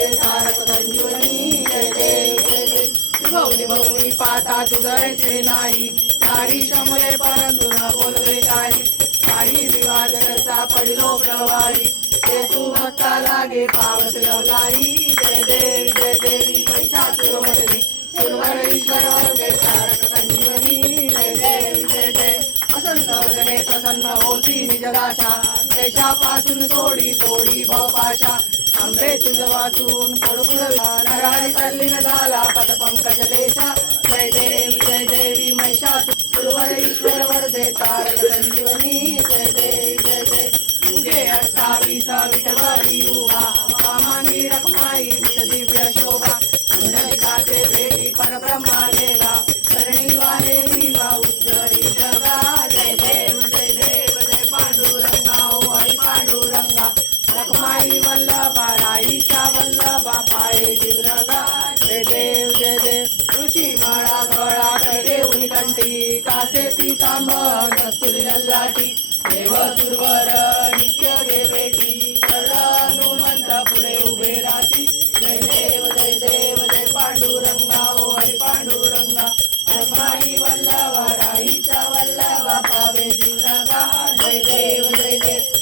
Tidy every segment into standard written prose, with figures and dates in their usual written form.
माझे तारक संजीवनी जय देव जय देव. भवनी भवनी पाता तुझे नाही सारी शमले परंतु न बोलवे काही. काही विवाद करता पडिलो प्रवाही ते तू भक्ता लागे पावस लवलाई. जय देवी जय देवी महिषासुरमर्दिनी सुरवर ईश्वर वर्गे तारक संजीवनी जय देवी जय देव. प्रसन्न वदने प्रसन्न होती निजदाशा देशापासून सोडी तोडी भवपाशा. आंबे तुझ वाचून पडपुड नरहरी तल्लीन झाला पद पंकज लेशा. जय देवी जय देवी महिषासुरवर ईश्वर वर्धे तारक संजीवनी जय देवी जय देव. तुझे 28 विठवरी उभा मामांगी रखमाई दिव्य शोभा. पुंडलिकाचे भेटी परब्रह्मा लेगा करणी वाले नीवा उज्जरी जगा. जय देव जय पांडुरंगा ओ हरी पांडुरंगा. रखमाई वल्लभा राईच्या वल्लभा पाये जीवरगा. जय देव जय देव. तुळशी माळा गळा देऊनी कंठी कासे पीतांबर कस्तुरी ललाटी. देव सुरवर नित्य गे भेटी हनुमंत पुढे उभे राहती. जय देव जय पांडुरंगा ओ हरी पांडुरंगा. रखमाई वल्लभा राईच्या वल्लभा पावे जीवरगा. जय देव जय देव.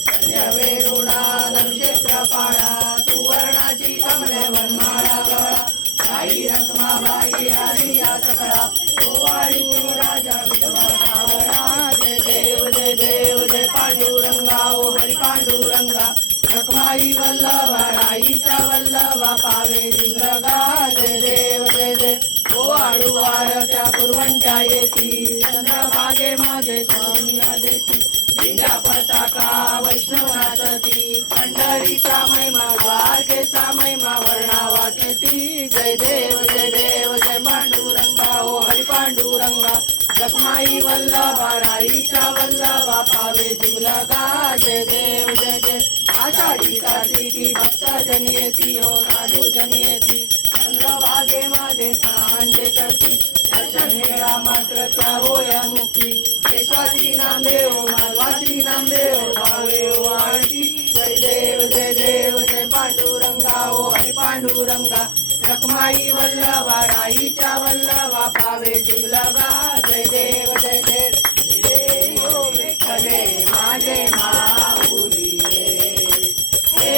वेरुणा धनुषेत्र पाळा सुवर्णाची कमळे वनमाळा गळा. आई रखमाबाई हरिया सकळा गोवाळी राजा विठवा सावळा. जय देव जय पांडुरंगा ओ हरी पांडुरंगा. रखमाई वल्लभा राईच्या वल्लभा पावे जीवरगा. जय देव जय देव. गोवाळू वारच्या पुरवंट्या येती चंद्रभागे मध्ये स्वामिया देती. दिंड्या पताका वैष्णवनाचती पंढरीचा महिमा द्वारकेचा महिमा वर्णावा येती. जय देव जय पांडुरंगा ओ हरी पांडुरंगा. रखमाई वल्लभा राईच्या वल्लभा पावे जीवलगा. जय देव जय देव. आषाढी कार्तिकी भक्त जन येती हो साधू जन येती चंद्रभागे मध्ये स्नान जे करती. दर्शन हेळा मात्र त्या होया मुक्ती. केशवाची नामदेव माधवाची नामदेव भावे वाळती. जय देव जय पांडुरंगा ओ हरी पांडुरंगा. रखमाई वल्लभा राईच्या वल्लभा पावे जीवलगा. जय देव जय देव. हे ओ विठ्ठले माझे माऊली ये. हे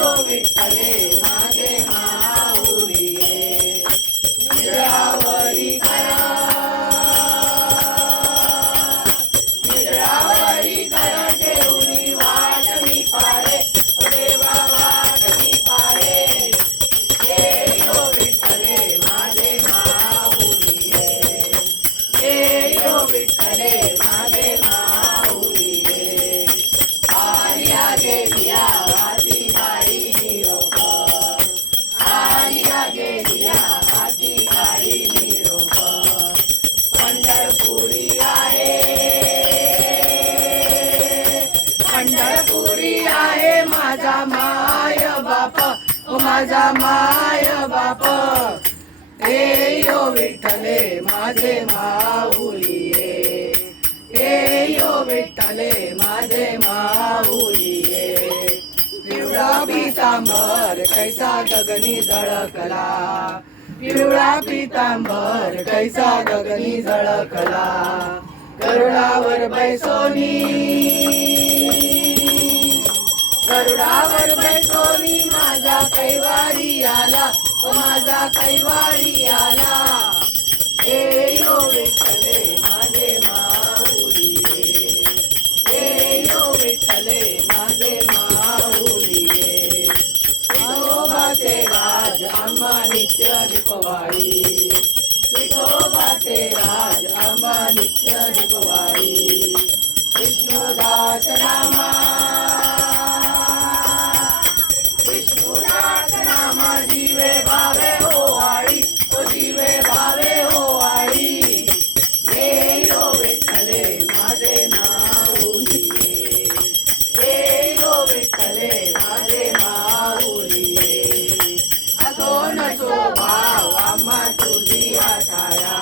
ओ विठ्ठले माझे माऊली ये. निद्रावरी करा निद्रावरी करा ठेवणी वाट मी पारे ओ देवा वाट मी पारे. हे ओ विठ्ठले माझे माऊली ये. हे ओ विठ्ठले माझे माऊली ये. आलिया गेलिया हाती गाडी निरोप. आलिया गेलिया हाती गाडी निरोप. पंढरपुरी आहे पंढरपुरी आहे माझा माय बाप ओ माझा माय बाप. हे यो विठ्ठले माझे माऊली ये. हे यो विठ्ठले माझे माऊली ये. पिवळा पितांबर कैसा गगनी झळकला. पिवळा पितांबर कैसा गगनी झळकला. गरुडावर बैसोनी गरुडावर बैसोनी माझा कैवारी आला ओ माझा कैवारी आला. हे यो विठ्ठले माझे माऊली ये. हे यो विठ्ठले माझे माऊली ये. विठोबाचे राज आम्हा नित्य दीपवाळी. विठोबाचे राज आम्हा नित्य दीपवाळी. विष्णुदास नामा विष्णुदास नामा जीवे भावे हो आळी ओ जीवे भावे हो आळी. हे यो विठ्ठले माझे माऊली ये. हे यो विठ्ठले माझे माऊली ये. असो नसो भाव आम्हा तुझी आठाया.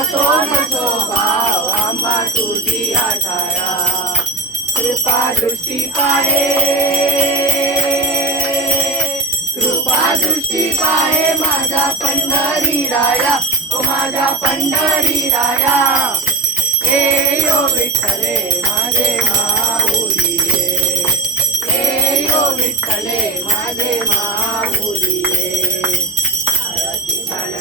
असो नसो भाव आम्हा तुझी आठाया. कृपा दृष्टी पाहे कृपा पाहे माझा पंढरी राया, ओ माझा पंढरी राया. ए यो विठ्ठले माझे माऊली, ए यो विठ्ठले माझे माऊली.